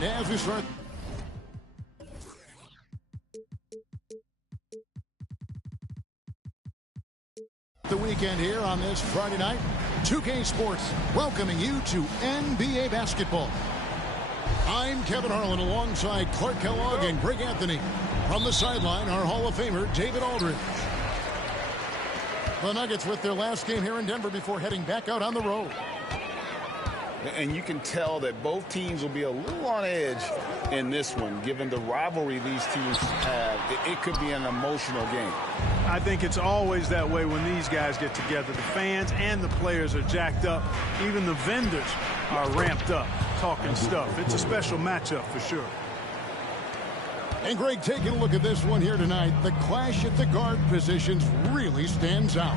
And as we start the weekend here on this Friday night, 2K Sports welcoming you to NBA basketball. I'm Kevin Harlan alongside Clark Kellogg and Greg Anthony. From the sideline, our Hall of Famer, David Aldridge. The Nuggets with their last game here in Denver before heading back out on the road. And you can tell that both teams will be a little on edge in this one, given the rivalry these teams have. It could be an emotional game. I think it's always that way when these guys get together. The fans and the players are jacked up. Even the vendors are ramped up, talking stuff. It's a special matchup for sure. And Greg, taking a look at this one here tonight, the clash at the guard positions really stands out.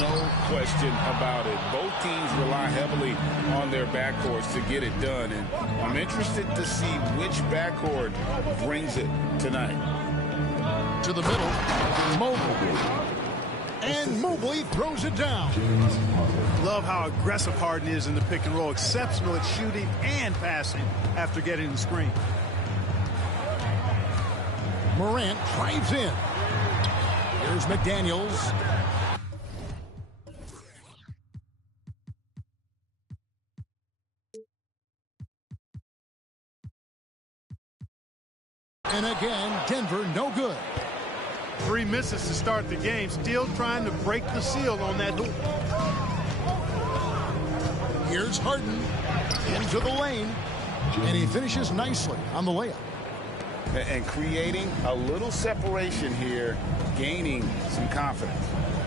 No question about it. Both teams rely heavily on their backcourts to get it done, and I'm interested to see which backcourt brings it tonight. To the middle, Mobley. And Mobley throws it down. Love how aggressive Harden is in the pick and roll. Exceptional at shooting and passing after getting the screen. Morant drives in. Here's McDaniels. And again, Denver no good. 3 misses to start the game. Still trying to break the seal on that hoop. Here's Harden into the lane. And he finishes nicely on the layup. And creating a little separation here, gaining some confidence.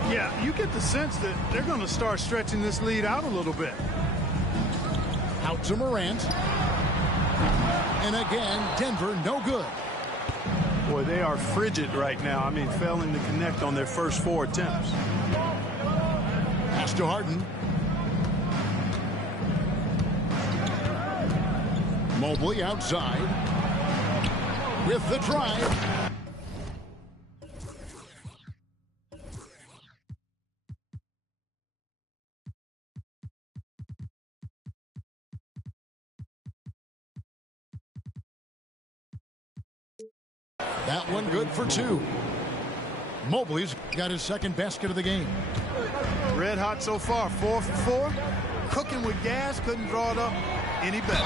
Yeah, you get the sense that they're going to start stretching this lead out a little bit. Out to Morant. And again, Denver no good. Boy, they are frigid right now. I mean, failing to connect on their first 4 attempts. Pass to Harden. Mobley outside. With the drive. That one good for 2. Mobley's got his second basket of the game. Red hot so far, 4 for 4. Cooking with gas, couldn't draw it up any better.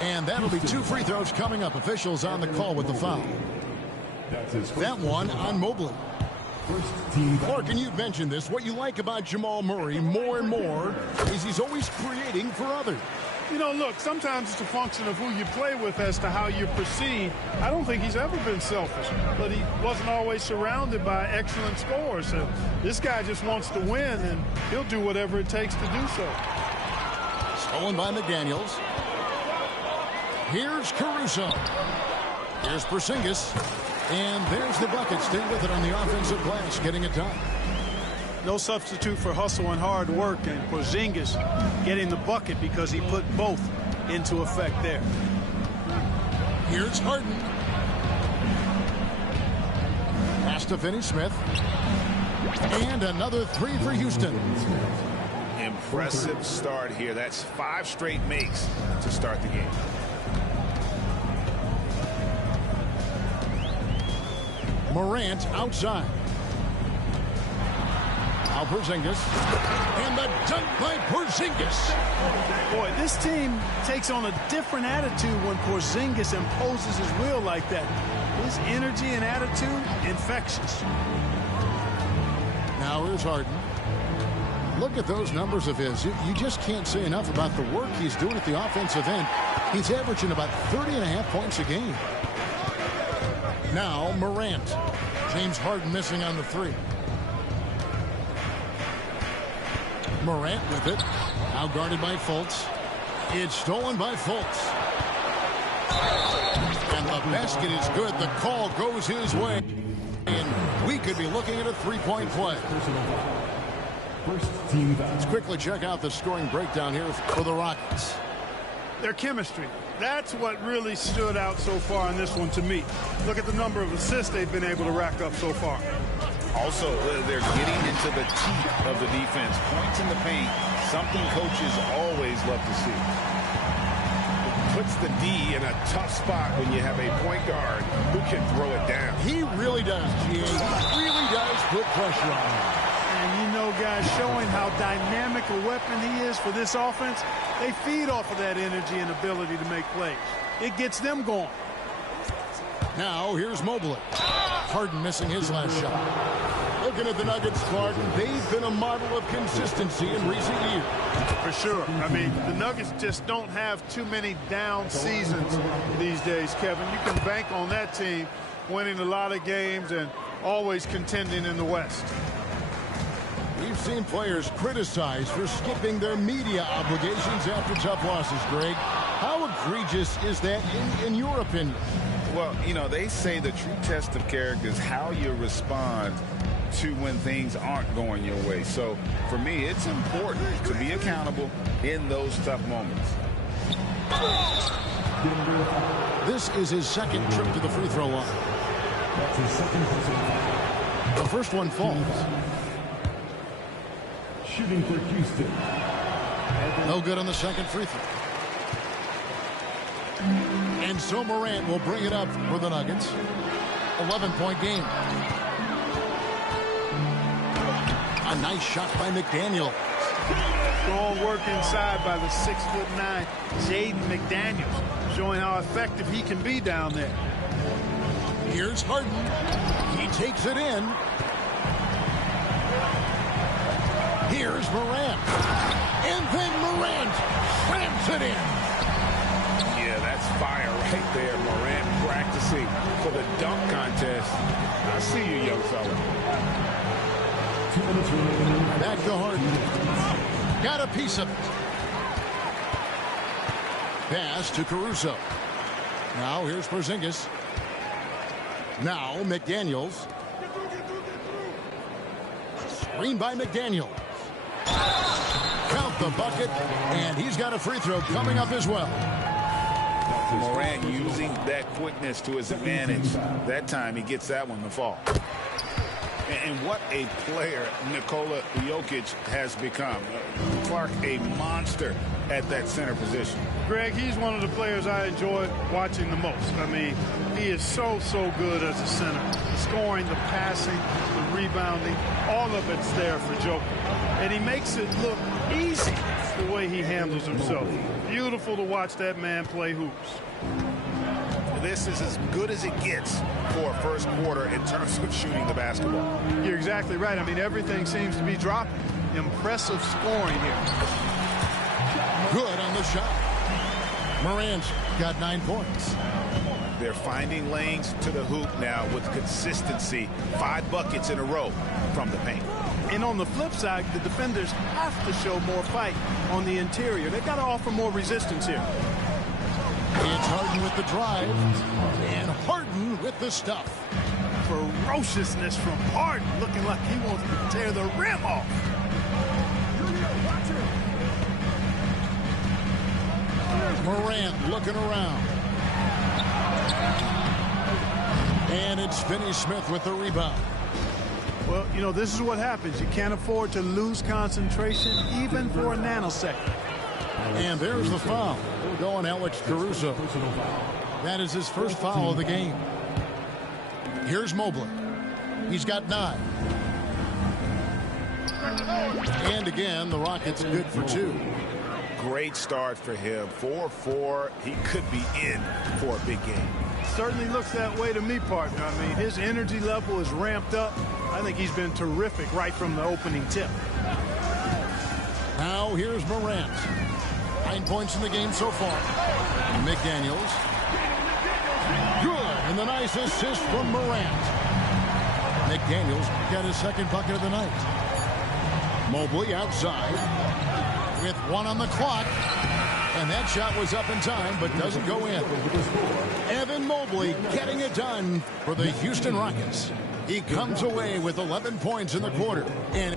And that'll be 2 free throws coming up. Officials on the call with the foul. That one on Mobley. Clark, and you've mentioned this. What you like about Jamal Murray more and more is he's always creating for others. You know, look, sometimes it's a function of who you play with as to how you're perceived. I don't think he's ever been selfish, but he wasn't always surrounded by excellent scorers. So this guy just wants to win, and he'll do whatever it takes to do so. Stolen by McDaniels. Here's Caruso. Here's Porzingis. And there's the bucket. Stay with it on the offensive glass, getting it done. No substitute for hustle and hard work, and Porzingis getting the bucket because he put both into effect there. Here's Harden. Pass to Finney-Smith. And another 3 for Houston. Impressive start here. That's 5 straight makes to start the game. Morant outside. Now Porzingis. And the dunk by Porzingis. Boy, this team takes on a different attitude when Porzingis imposes his will like that. His energy and attitude, infectious. Now here's Harden. Look at those numbers of his. You just can't say enough about the work he's doing at the offensive end. He's averaging about 30.5 points a game. Now Morant. James Harden missing on the 3. Morant with it. Now guarded by Fultz. It's stolen by Fultz. And the basket is good. The call goes his way. And we could be looking at a 3-point play. Let's quickly check out the scoring breakdown here for the Rockets. Their chemistry. That's what really stood out so far in this one to me. Look at the number of assists they've been able to rack up so far. Also, they're getting into the teeth of the defense. Points in the paint, something coaches always love to see. puts the D in a tough spot when you have a point guard who can throw it down. He really does, GA. He really does put pressure on him. And you know, guys, showing how dynamic a weapon he is for this offense, they feed off of that energy and ability to make plays. It gets them going. Now, here's Mobley. Harden missing his last shot. Looking at the Nuggets, Clark, they've been a model of consistency in recent years. For sure. I mean, the Nuggets just don't have too many down seasons these days, Kevin. You can bank on that team winning a lot of games and always contending in the West. We've seen players criticized for skipping their media obligations after tough losses, Greg. How egregious is that in your opinion? Well, you know, they say the true test of character is how you respond to when things aren't going your way. So, for me, it's important to be accountable in those tough moments. This is his second trip to the free throw line. The first one falls. Shooting for Houston. No good on the second free throw. And so Morant will bring it up for the Nuggets. 11-point game. A nice shot by McDaniel. Strong work inside by the 6'9" Jaden McDaniels, showing how effective he can be down there. Here's Harden. He takes it in. Here's Morant. And then Morant slams it in. Yeah, that's fire right there. Morant practicing for the dunk contest. I see you, young fella. Back to Harden. Got a piece of it. Pass to Caruso. Now here's Porzingis. Now McDaniels. Screen by McDaniels. Count the bucket, and he's got a free throw coming up as well. Morant using that quickness to his advantage. That time he gets that one to fall. And what a player Nikola Jokic has become. Clark, a monster at that center position. Greg, he's one of the players I enjoy watching the most. I mean, he is so good as a center. The scoring, the passing, the rebounding, all of it's there for Jokic. And he makes it look easy the way he handles himself. Beautiful to watch that man play hoops. This is as good as it gets for a first quarter in terms of shooting the basketball. You're exactly right. I mean, everything seems to be dropping. Impressive scoring here. Good on the shot. Morant's got 9 points. They're finding lanes to the hoop now with consistency. 5 buckets in a row from the paint. And on the flip side, the defenders have to show more fight on the interior. They've got to offer more resistance here. It's Harden with the drive, and Harden with the stuff. Ferociousness from Harden, looking like he wants to tear the rim off. Morant looking around. And it's Finney-Smith with the rebound. Well, you know, this is what happens. You can't afford to lose concentration even for a nanosecond. And there's the foul. We'll go on Alex Caruso. That is his first foul of the game. Here's Mobley. He's got 9. And again, the Rockets good for 2. Great start for him. 4-4. He could be in for a big game. Certainly looks that way to me, partner. I mean, his energy level is ramped up. I think he's been terrific right from the opening tip. Now here's Morant. 9 points in the game so far. McDaniels. Good, and the nice assist from Morant. McDaniels got his second bucket of the night. Mobley outside with 1 on the clock. And that shot was up in time, but doesn't go in. Evan Mobley getting it done for the Houston Rockets. He comes away with 11 points in the quarter. And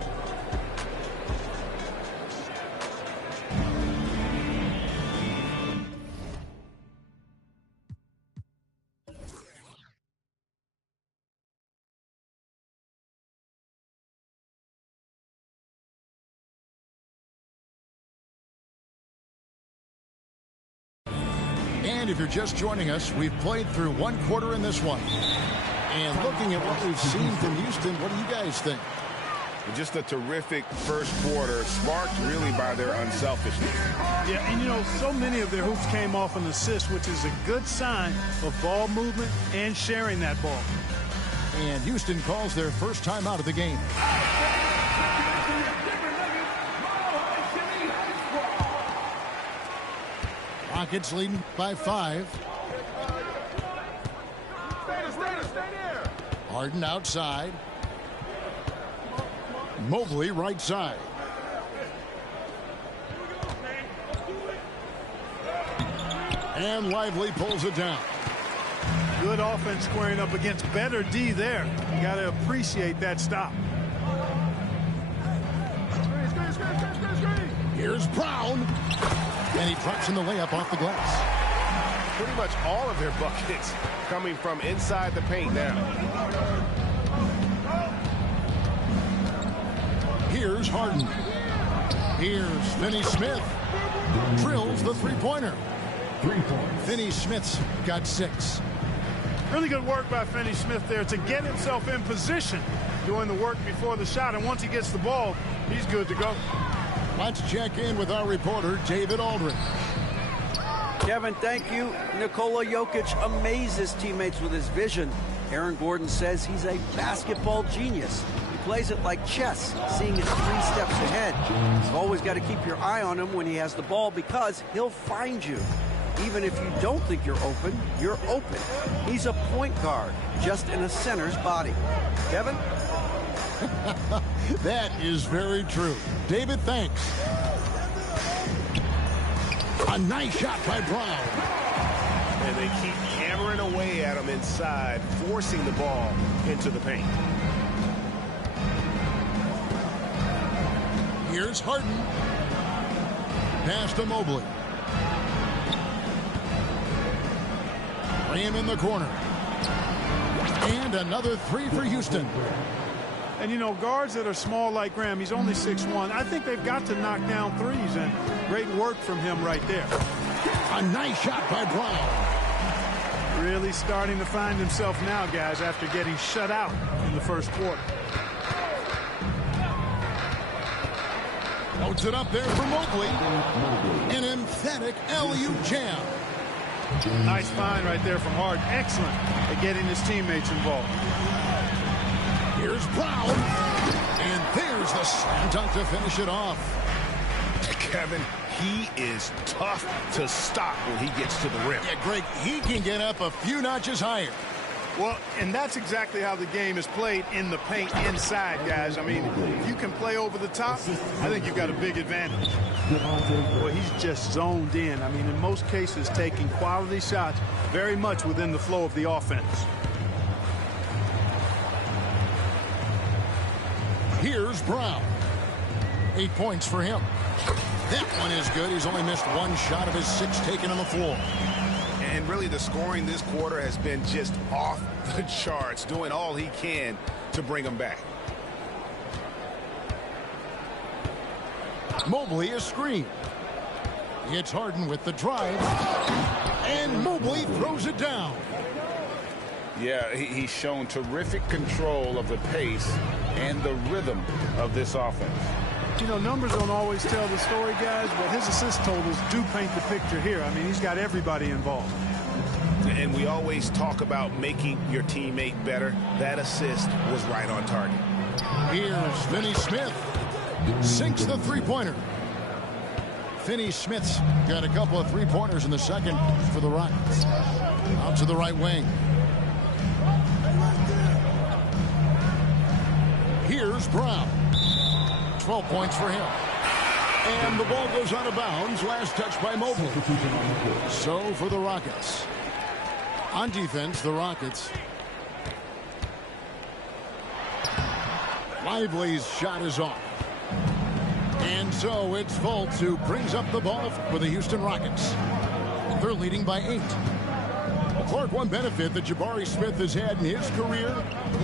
And if you're just joining us, we've played through one quarter in this one. And looking at what we've seen from Houston, what do you guys think? Just a terrific first quarter, sparked really by their unselfishness. Yeah, and you know, so many of their hoops came off an assist, which is a good sign of ball movement and sharing that ball. And Houston calls their first time out of the game. Rockets leading by 5. Harden outside. Mobley right side. And Lively pulls it down. Good offense squaring up against better D there. You got to appreciate that stop. Here's Brown. And he drops in the layup off the glass. Pretty much all of their buckets coming from inside the paint now. Here's Harden. Here's Finney-Smith. Drills the three-pointer. 3 points. Finney-Smith's got 6. Really good work by Finney-Smith there to get himself in position, doing the work before the shot. And once he gets the ball, he's good to go. Let's check in with our reporter, David Aldridge. Kevin, thank you. Nikola Jokic amazes teammates with his vision. Aaron Gordon says he's a basketball genius. He plays it like chess, seeing it 3 steps ahead. You've always got to keep your eye on him when he has the ball because he'll find you. Even if you don't think you're open, you're open. He's a point guard, just in a center's body. Kevin? That is very true. David, thanks. A nice shot by Brown. And they keep hammering away at him inside, forcing the ball into the paint. Here's Harden. Pass to Mobley. Graham in the corner. And another 3 for Houston. And, you know, guards that are small like Graham, he's only 6'1". I think they've got to knock down threes, and great work from him right there. A nice shot by Brown. Really starting to find himself now, guys, after getting shut out in the first quarter. Loads it up there for Mobley. An emphatic alley-oop jam. Nice find right there from Harden. Excellent at getting his teammates involved. Here's Brown. And there's the slam dunk to finish it off. Kevin, he is tough to stop when he gets to the rim. Yeah, Greg, he can get up a few notches higher. Well, and that's exactly how the game is played in the paint inside, guys. I mean, if you can play over the top, I think you've got a big advantage. Well, he's just zoned in. I mean, in most cases, taking quality shots very much within the flow of the offense. Here's Brown. 8 points for him. That one is good. He's only missed 1 shot of his 6 taken on the floor. And really, the scoring this quarter has been just off the charts, doing all he can to bring them back. Mobley is screened. It's Harden with the drive. And Mobley throws it down. Yeah, he's shown terrific control of the pace and the rhythm of this offense. You know, numbers don't always tell the story, guys, but his assist totals do paint the picture here. I mean, he's got everybody involved. And we always talk about making your teammate better. That assist was right on target. Here's Finney-Smith. Sinks the three-pointer. Finney-Smith's got a couple of three-pointers in the second for the Rockets. Out to the right wing. Here's Brown. 12 points for him. And the ball goes out of bounds. Last touch by Mobley. So for the Rockets. On defense, the Rockets. Lively's shot is off. And so it's Fultz who brings up the ball for the Houston Rockets. They're leading by 8. Clark, one benefit that Jabari Smith has had in his career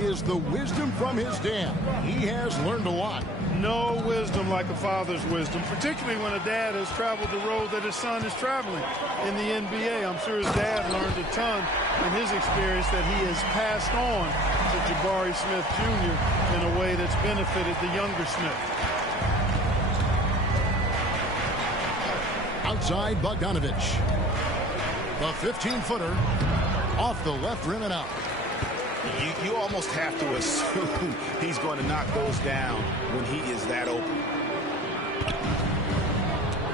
is the wisdom from his dad. He has learned a lot. No wisdom like a father's wisdom, particularly when a dad has traveled the road that his son is traveling in the NBA. I'm sure his dad learned a ton in his experience that he has passed on to Jabari Smith Jr. in a way that's benefited the younger Smith. Outside Bogdanovich. The 15-footer off the left rim and out. You almost have to assume he's going to knock those down when he is that open.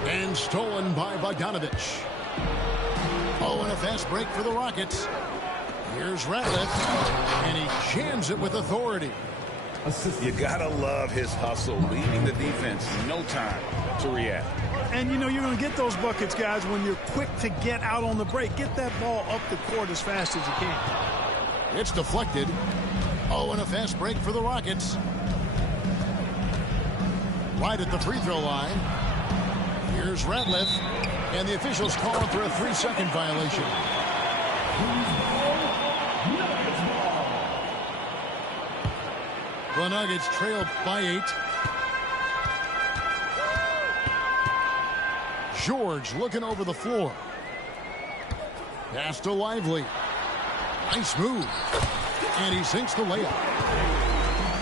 And stolen by Bogdanovich. Oh, and a fast break for the Rockets. Here's Ratliff, and he jams it with authority. You gotta love his hustle, leaving the defense no time to react. And, you know, you're going to get those buckets, guys, when you're quick to get out on the break. Get that ball up the court as fast as you can. It's deflected. Oh, and a fast break for the Rockets. Right at the free throw line. Here's Ratliff, and the officials calling for a 3-second violation. The Nuggets trail by 8. George looking over the floor. Pass to Lively. Nice move. And he sinks the layup.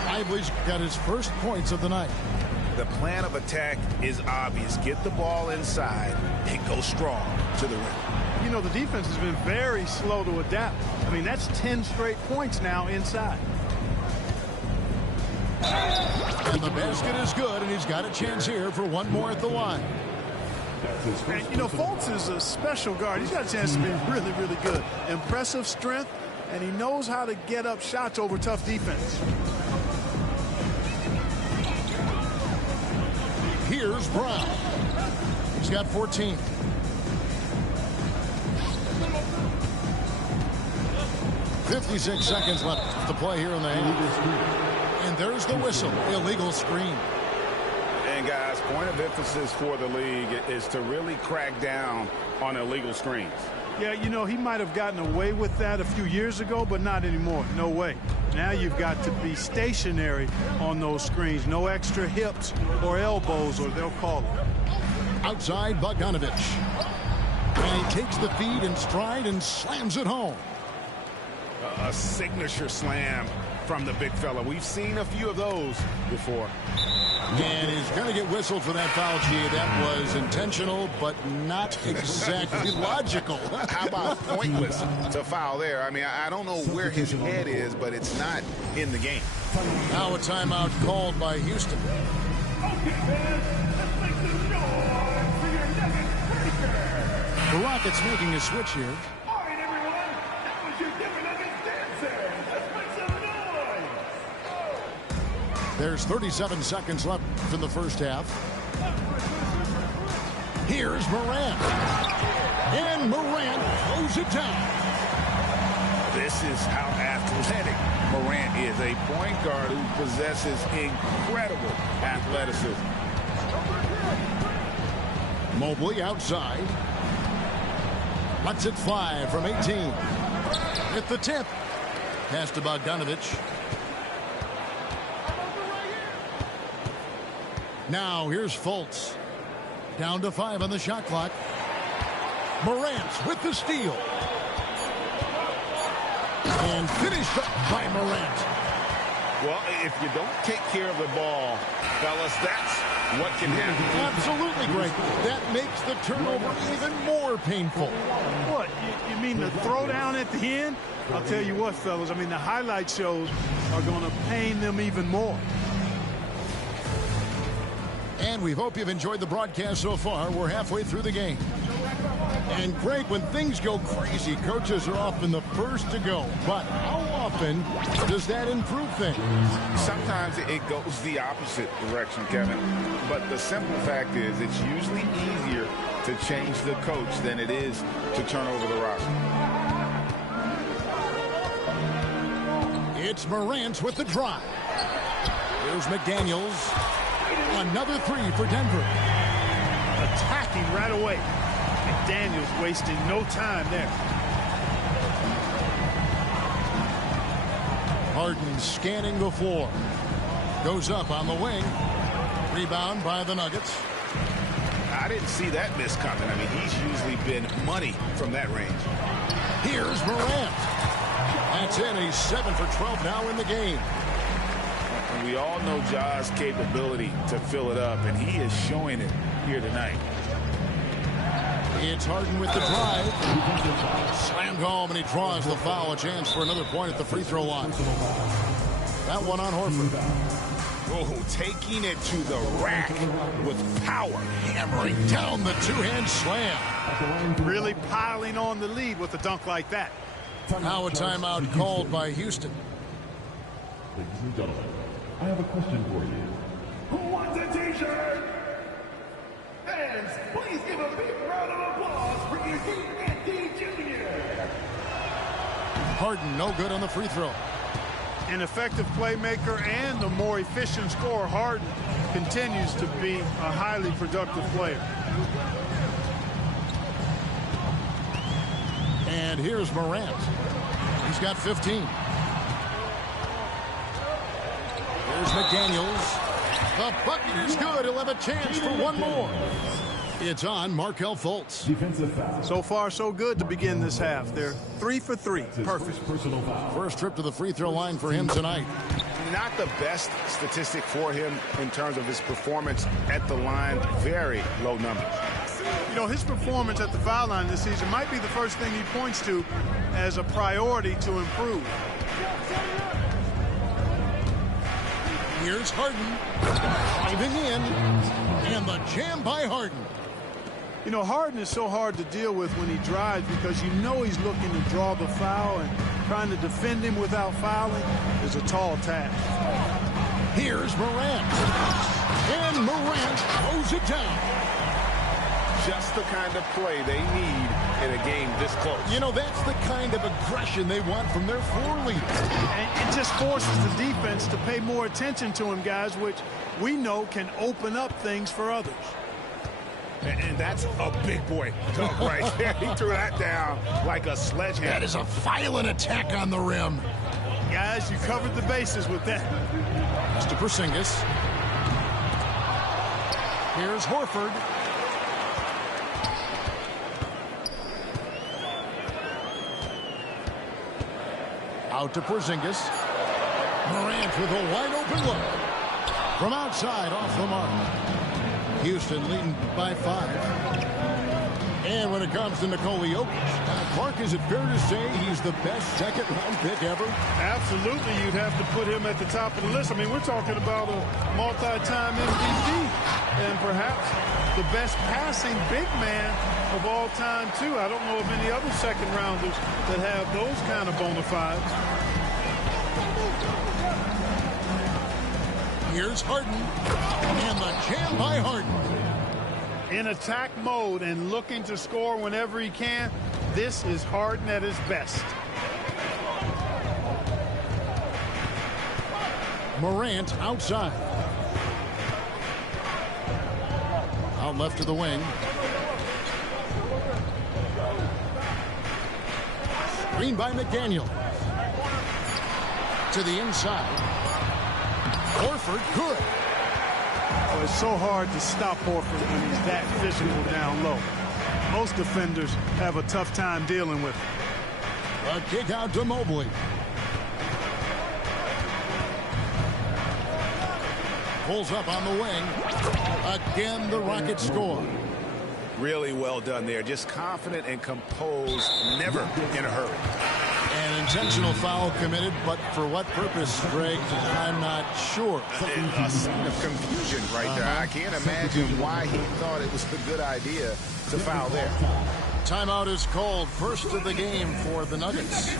Lively's got his first points of the night. The plan of attack is obvious. Get the ball inside and go strong to the rim. You know, the defense has been very slow to adapt. I mean, that's 10 straight points now inside. And the basket is good, and he's got a chance here for one more at the line. And, you know, Fultz is a special guard. He's got a chance to be really, really good. Impressive strength, and he knows how to get up shots over tough defense. Here's Brown. He's got 14. .56 seconds left to play here in the half. And there's the whistle. Illegal screen. And guys, point of emphasis for the league is to really crack down on illegal screens. Yeah, you know, he might have gotten away with that a few years ago, but not anymore. No way. Now you've got to be stationary on those screens. No extra hips or elbows, or they'll call it. Outside Bogdanovich. And he takes the feed in stride and slams it home. A signature slam from the big fella. We've seen a few of those before. And he's going to get whistled for that foul, G. That was intentional, but not exactly logical. How about pointless to foul there? I mean, I don't know where his head is, but it's not in the game. Now a timeout called by Houston. The Rockets making a switch here. There's 37 seconds left in the first half. Here's Morant. And Morant throws it down. This is how athletic Morant is. A point guard who possesses incredible athleticism. Mobley outside. Lets it fly from 18. At the tip. Pass to Bogdanovich. Now here's Fultz. Down to 5 on the shot clock. Morant with the steal. And finished up by Morant. Well, if you don't take care of the ball, fellas, that's what can happen. Absolutely great. That makes the turnover even more painful. What? You mean the throwdown at the end? I'll tell you what, fellas. I mean, the highlight shows are going to pain them even more. And we hope you've enjoyed the broadcast so far. We're halfway through the game. And Greg, when things go crazy, coaches are often the first to go. But how often does that improve things? Sometimes it goes the opposite direction, Kevin. But the simple fact is it's usually easier to change the coach than it is to turn over the roster. It's Morant with the drive. Here's McDaniels. Another 3 for Denver. Attacking right away. McDaniels wasting no time there. Harden scanning the floor. Goes up on the wing. Rebound by the Nuggets. I didn't see that miss coming. I mean, he's usually been money from that range. Here's Morant. That's it. He's 7 for 12 now in the game. And we all know Ja's capability to fill it up, and he is showing it here tonight. It's Harden with the drive. Slammed home, and he draws the foul. A chance for another point at the free throw line. That one on Horford. Oh, taking it to the rack with power. Hammering down the two-hand slam. Really piling on the lead with a dunk like that. Now a timeout called by Houston. Ladies and gentlemen, I have a question for you. Who wants a t-shirt? Fans, please give a big round of applause for Eugene Jr. Harden no good on the free throw. An effective playmaker and a more efficient scorer, Harden continues to be a highly productive player. And here's Morant. He's got 15. Here's McDaniels. The bucket is good. He'll have a chance for one more. It's on Markelle Fultz. Defensive foul. So far, so good to begin this half. They're 3 for 3. Perfect. Personal foul. First trip to the free throw line for him tonight. Not the best statistic for him in terms of his performance at the line. Very low numbers. You know, his performance at the foul line this season might be the first thing he points to as a priority to improve. Here's Harden. Driving in. And the jam by Harden. You know, Harden is so hard to deal with when he drives because you know he's looking to draw the foul, and trying to defend him without fouling is a tall task. Here's Morant. And Morant throws it down. Just the kind of play they need in a game this close. You know, that's the kind of aggression they want from their floor leader. And it just forces the defense to pay more attention to him, guys, which we know can open up things for others. And that's a big boy dunk right there. He threw that down like a sledgehammer. That is a violent attack on the rim. Guys, you covered the bases with that. Mr. Porzingis. Here's Horford. Out to Porzingis. Morant with a wide open look. From outside, off the mark. Houston leading by 5. And when it comes to Coli League, Mark, is it fair to say he's the best second-round pick ever? Absolutely, you'd have to put him at the top of the list. I mean, we're talking about a multi-time MVP and perhaps the best passing big man of all time, too. I don't know of any other second-rounders that have those kind of bona fides. Here's Harden, and the jam by Harden. In attack mode and looking to score whenever he can, this is Harden at his best. Morant outside. Out left to the wing. Screen by McDaniel. To the inside. Horford, good. Well, it's so hard to stop Horford when he's that physical down low. Most defenders have a tough time dealing with him. A kick out to Mobley. Pulls up on the wing. Again, the Rockets score. Really well done there. Just confident and composed, never in a hurry. An intentional foul committed, but for what purpose, Greg, I'm not sure. A sign of confusion right there. I can't imagine why he thought it was a good idea to foul there. Timeout is called. First of the game for the Nuggets.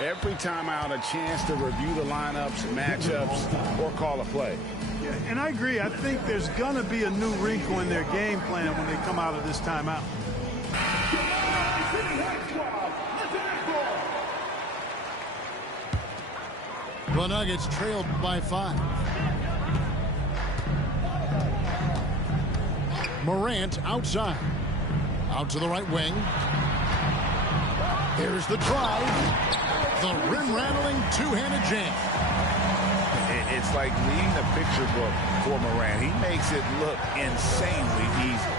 Every timeout, a chance to review the lineups, matchups, or call a play. Yeah, and I agree. I think there's going to be a new wrinkle in their game plan when they come out of this timeout. The Nuggets trailed by 5. Morant outside. Out to the right wing. Here's the drive. The rim-rattling two-handed jam. It's like reading a picture book for Morant. He makes it look insanely easy.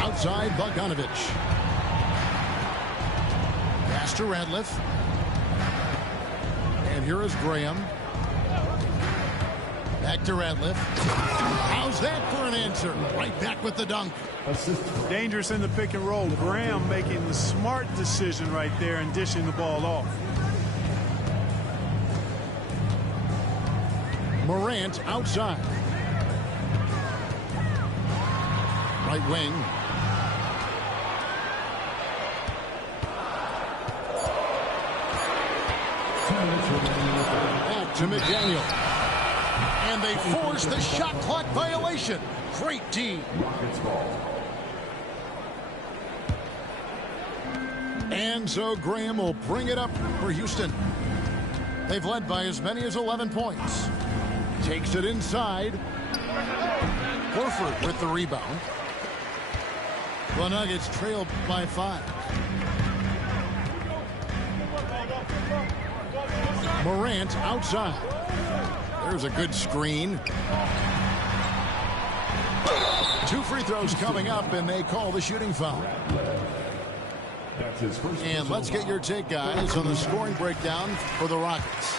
Outside, Bogdanovich. Pass to Radliff. And here is Graham. Back to Radliff. How's that for an answer? Right back with the dunk. Dangerous in the pick and roll. Graham making the smart decision right there and dishing the ball off. Morant outside. Right wing. Back to McDaniel. And they force the shot clock violation. Great D. And so Graham will bring it up for Houston. They've led by as many as 11 points. Takes it inside. Horford with the rebound. The Nuggets trailed by 5. Morant outside. There's a good screen. 2 free throws coming up, and they call the shooting foul. And let's get your take, guys, on the scoring breakdown for the Rockets.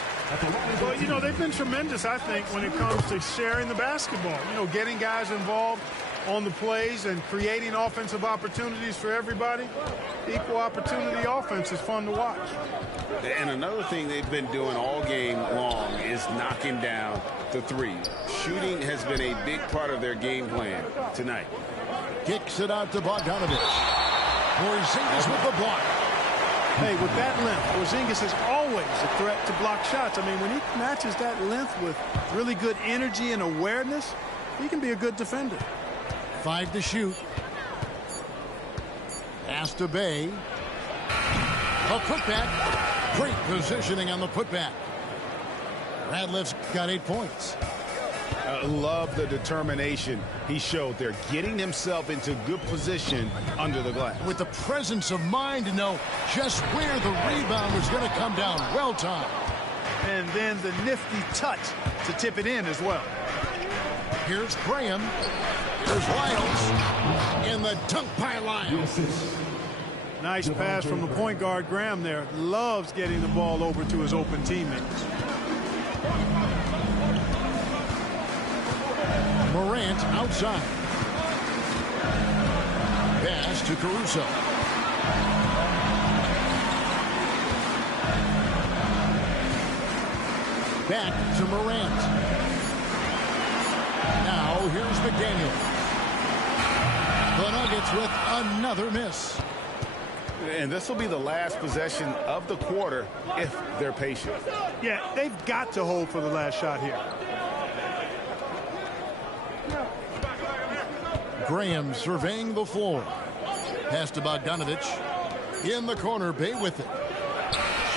Well, you know, they've been tremendous, I think, when it comes to sharing the basketball. You know, getting guys involved on the plays and creating offensive opportunities for everybody. Equal opportunity offense is fun to watch. And another thing they've been doing all game long is knocking down the three. Shooting has been a big part of their game plan tonight. Kicks it out to Bogdanovich. Porzingis with the block. Hey, with that length, Porzingis is always a threat to block shots. I mean, when he matches that length with really good energy and awareness, he can be a good defender. 5 to shoot. Pass to Bay. A putback. Great positioning on the putback. Radliff's got 8 points. I love the determination he showed there, getting himself into good position under the glass. With the presence of mind to know just where the rebound was going to come down. Well timed. And then the nifty touch to tip it in as well. Here's Graham. Here's Lyles. In the dunk by Lyles. Nice pass from the point guard. Graham there loves getting the ball over to his open teammates. Morant outside. Pass to Caruso. Back to Morant. Now here's McDaniel. The Nuggets with another miss. And this will be the last possession of the quarter if they're patient. Yeah, they've got to hold for the last shot here. Graham surveying the floor. Pass to Bogdanovich. In the corner, Bay with it.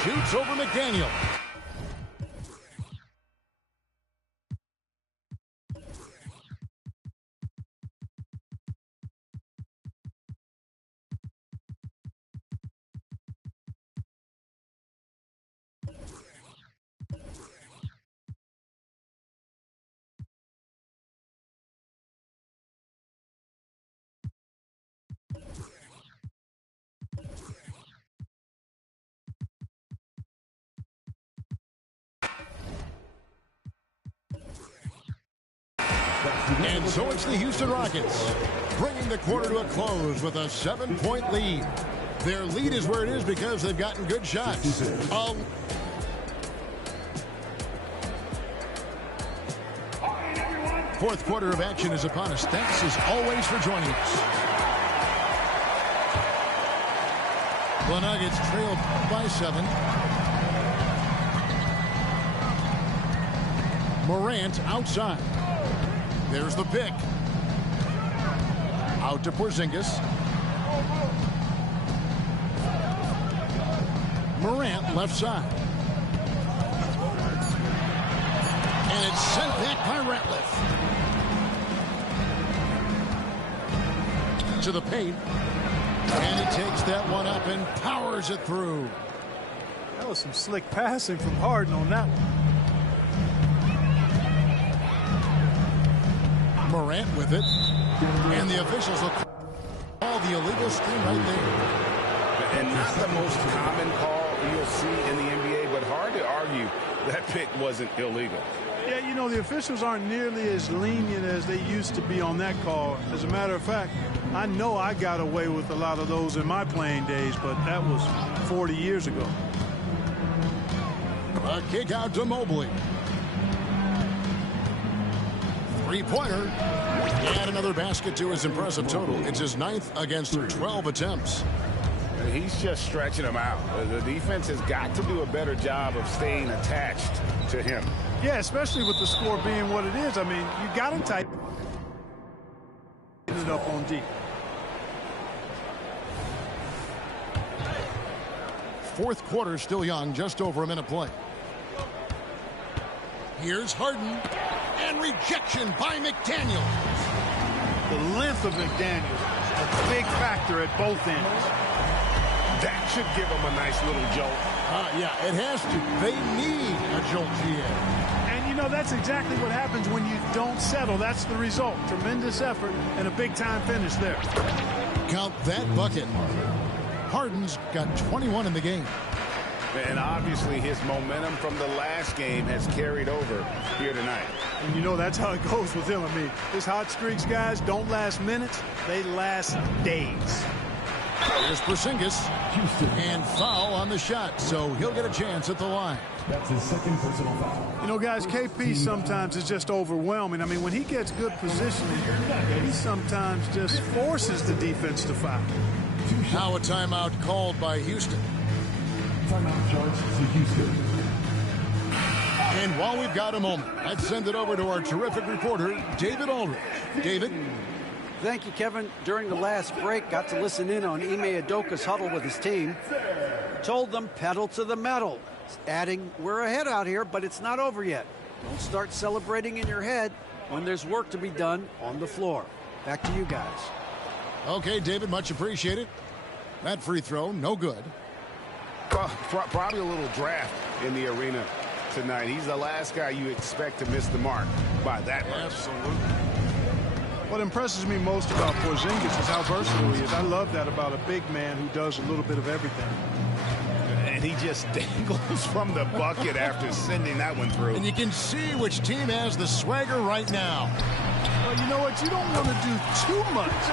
Shoots over McDaniel. And so it's the Houston Rockets, bringing the quarter to a close with a 7-point lead. Their lead is where it is because they've gotten good shots. Fourth quarter of action is upon us. Thanks as always for joining us. The Nuggets trailed by 7. Morant outside. There's the pick. Out to Porzingis. Morant left side. And it's sent back by Ratliff. To the paint. And he takes that one up and powers it through. That was some slick passing from Harden on that one. Morant with it. And the officials will call the illegal screen right there. And not the most common call you'll see in the NBA, but hard to argue that pick wasn't illegal. Yeah, you know, the officials aren't nearly as lenient as they used to be on that call. As a matter of fact, I know I got away with a lot of those in my playing days, but that was 40 years ago. A kick out to Mobley. Three-pointer. And another basket to his impressive total. It's his 9th against 12 attempts. He's just stretching them out. The defense has got to do a better job of staying attached to him. Yeah, especially with the score being what it is. I mean, you got to tighten it up on D. Fourth quarter still young, just over a minute play. Here's Harden. And rejection by McDaniels. The length of McDaniels, a big factor at both ends. That should give them a nice little jolt. Yeah, it has to. They need a jolt, GA. And, you know, that's exactly what happens when you don't settle. That's the result. Tremendous effort and a big-time finish there. Count that bucket. Harden's got 21 in the game. And obviously his momentum from the last game has carried over here tonight. And you know that's how it goes with him. I mean, his hot streaks, guys, don't last minutes. They last days. Here's Porzingis. And foul on the shot, so he'll get a chance at the line. That's his second personal foul. You know, guys, KP sometimes is just overwhelming. I mean, when he gets good positioning, he sometimes just forces the defense to foul. Now a timeout called by Houston. Timeout charged to Houston. And while we've got a moment, let's send it over to our terrific reporter, David Aldridge. David? Thank you, Kevin. During the last break, got to listen in on Ime Udoka's huddle with his team. Told them pedal to the metal, adding, we're ahead out here, but it's not over yet. Don't start celebrating in your head when there's work to be done on the floor. Back to you guys. Okay, David, much appreciated. That free throw, no good. Probably a little draft in the arena tonight. He's the last guy you expect to miss the mark by that much. Absolutely. What impresses me most about Porzingis is how versatile he is. I love that about a big man who does a little bit of everything. And he just dangles from the bucket after sending that one through. And you can see which team has the swagger right now. Well, you know what? You don't want to do too much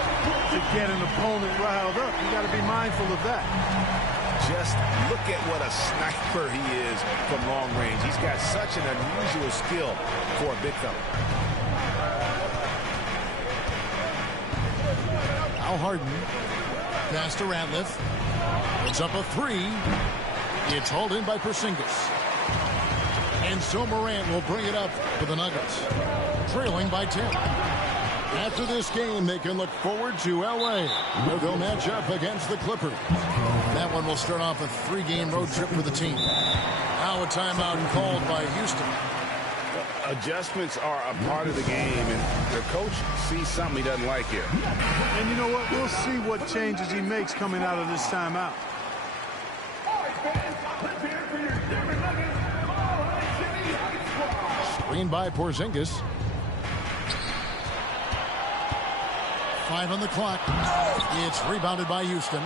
to get an opponent riled up. You got to be mindful of that. Just look at what a sniper he is from long range. He's got such an unusual skill for a big fella. Now Harden. Pass to Ratliff. It's up a three. It's hauled in by Porzingis. And so Morant will bring it up for the Nuggets. Trailing by 10. After this game, they can look forward to L.A., where they'll match up against the Clippers. That one will start off a 3-game road trip for the team. Now a timeout called by Houston. Adjustments are a part of the game, and the coach sees something he doesn't like here. And you know what? We'll see what changes he makes coming out of this timeout. Screen by Porzingis. 5 on the clock. It's rebounded by Houston.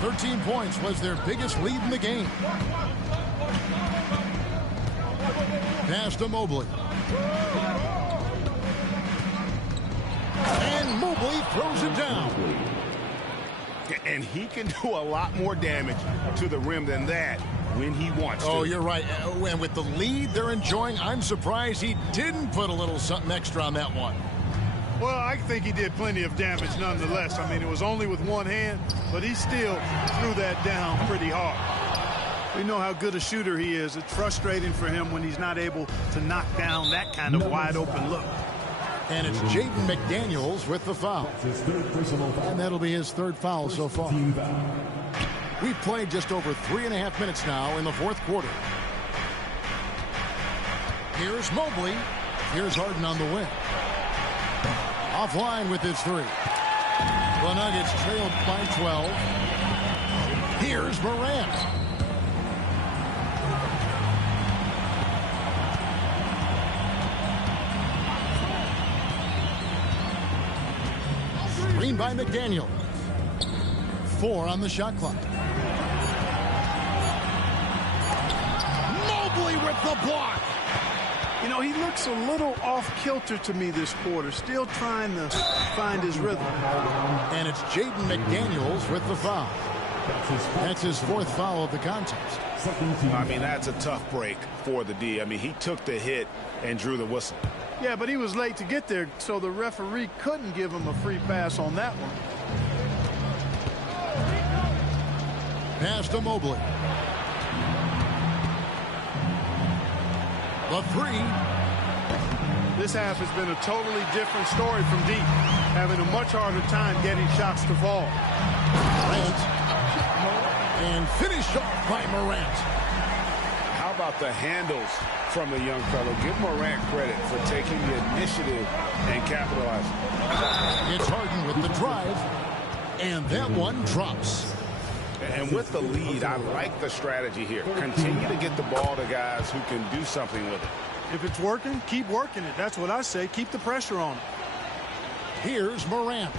13 points was their biggest lead in the game. Pass to Mobley. And Mobley throws it down. And he can do a lot more damage to the rim than that when he wants to. Oh, you're right. And with the lead they're enjoying, I'm surprised he didn't put a little something extra on that one. Well, I think he did plenty of damage nonetheless. I mean, it was only with one hand, but he still threw that down pretty hard. We know how good a shooter he is. It's frustrating for him when he's not able to knock down that kind of wide-open look. And it's Jaden McDaniels with the foul. And that'll be his third foul so far. We've played just over 3.5 minutes now in the fourth quarter. Here's Mobley. Here's Harden on the wing. Offline with his three. The Nuggets trailed by 12. Here's Morant. Screen by McDaniel. 4 on the shot clock. Mobley with the block. You know, he looks a little off-kilter to me this quarter, still trying to find his rhythm. And it's Jaden McDaniels with the foul. That's his 4th foul of the contest. I mean, that's a tough break for the D. I mean, he took the hit and drew the whistle. Yeah, but he was late to get there, so the referee couldn't give him a free pass on that one. Pass to Mobley. The 3. This half has been a totally different story from deep, having a much harder time getting shots to fall. Morant. And finished off by Morant. How about the handles from the young fellow? Give Morant credit for taking the initiative and capitalizing. It's Harden with the drive. And that one drops. And with the lead, I like the strategy here. Continue to get the ball to guys who can do something with it. If it's working, keep working it. That's what I say. Keep the pressure on it. Here's Morant.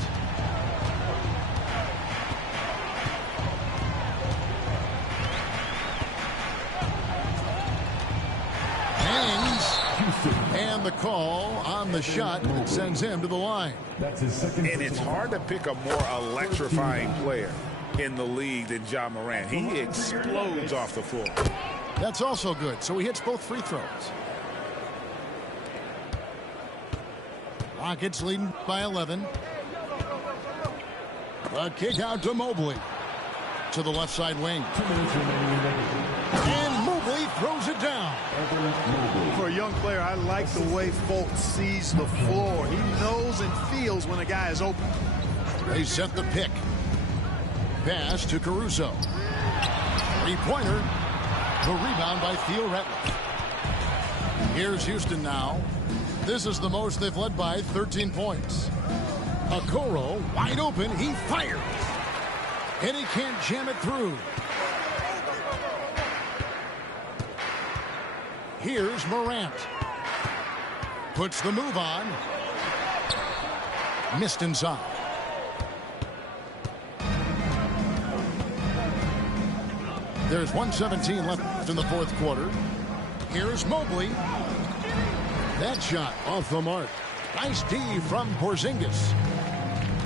And the call on the shot that sends him to the line. That's his second. And it's hard to pick a more electrifying player in the league than John Morant. He explodes off the floor. That's also good. So he hits both free throws. Rockets leading by 11. A kick out to Mobley. To the left side wing. 2 minutes remaining. And Mobley throws it down. For a young player, I like the way Fultz sees the floor. He knows and feels when a guy is open. They set the pick. Pass to Caruso. Three-pointer. The rebound by Theo Ratliff. Here's Houston now. This is the most they've led by 13 points. Okoro wide open. He fires. And he can't jam it through. Here's Morant. Puts the move on. Missed inside. There's 1:17 left in the 4th quarter. Here's Mobley. That shot off the mark. Nice D from Porzingis.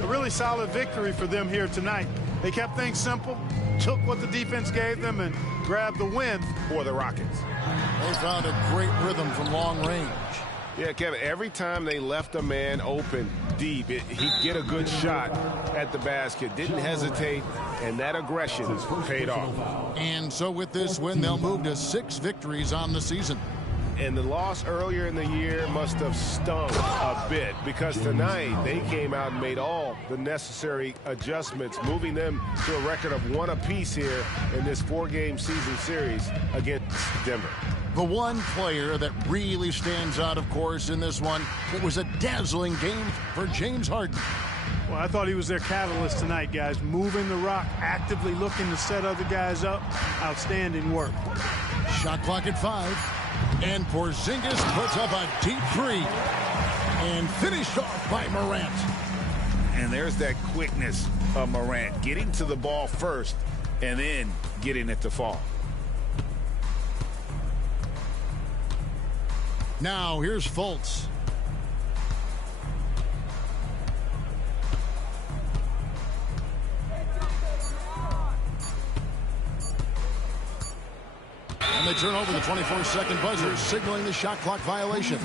A really solid victory for them here tonight. They kept things simple, took what the defense gave them, and grabbed the win For the Rockets. They found a great rhythm from long range. Yeah, Kevin, every time they left a man open deep, he'd get a good shot at the basket. Didn't hesitate, and that aggression paid off. And so with this win, they'll move to 6 victories on the season. And the loss earlier in the year must have stung a bit, because tonight they came out and made all the necessary adjustments, moving them to a record of 1 apiece here in this 4-game season series against Denver. The one player that really stands out, of course, in this one, it was a dazzling game for James Harden. Well, I thought he was their catalyst tonight, guys. Moving the rock, actively looking to set other guys up. Outstanding work. Shot clock at 5. And Porzingis puts up a deep 3. And finished off by Morant. And there's that quickness of Morant, getting to the ball first and then getting it to fall. Now here's Fultz. And they turn over the 24-second buzzer, signaling the shot clock violation.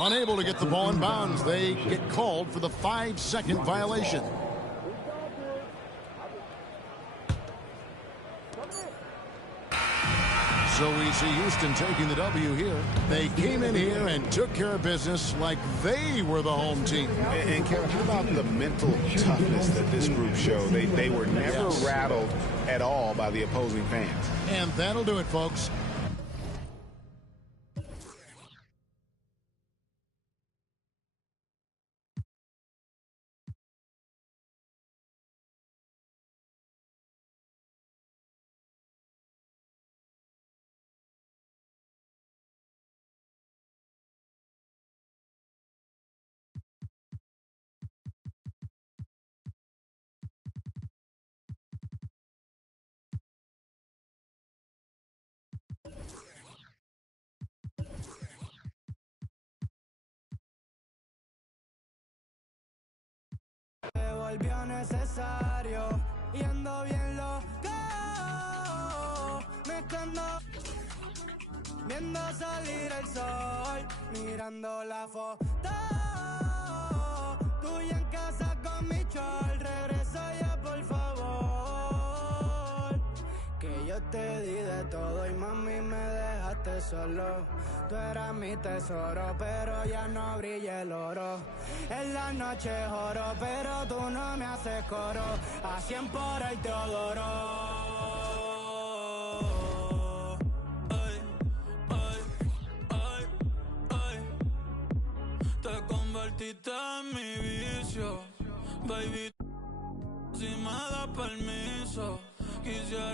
Unable to get the ball in bounds, they get called for the 5-second violation. So we see Houston taking the W here. They came in here and took care of business like they were the home team. And Kevin, how about the mental toughness that this group showed? They were never rattled at all by the opposing fans. And that'll do it, folks. Volvió necesario, yendo bien loco, mezclando, viendo salir el sol, mirando la foto, tuya en casa con mi chol, regresa ya por favor, que yo te di de todo y mami me dejaste solo. Tú eras mi tesoro, pero ya no brilla el oro. En la noche oro, pero tú no me haces coro. A 100 por el te adoro. Ay, ay, ay, ay. Te convertiste en mi vicio, baby. Si me das permiso, quisiera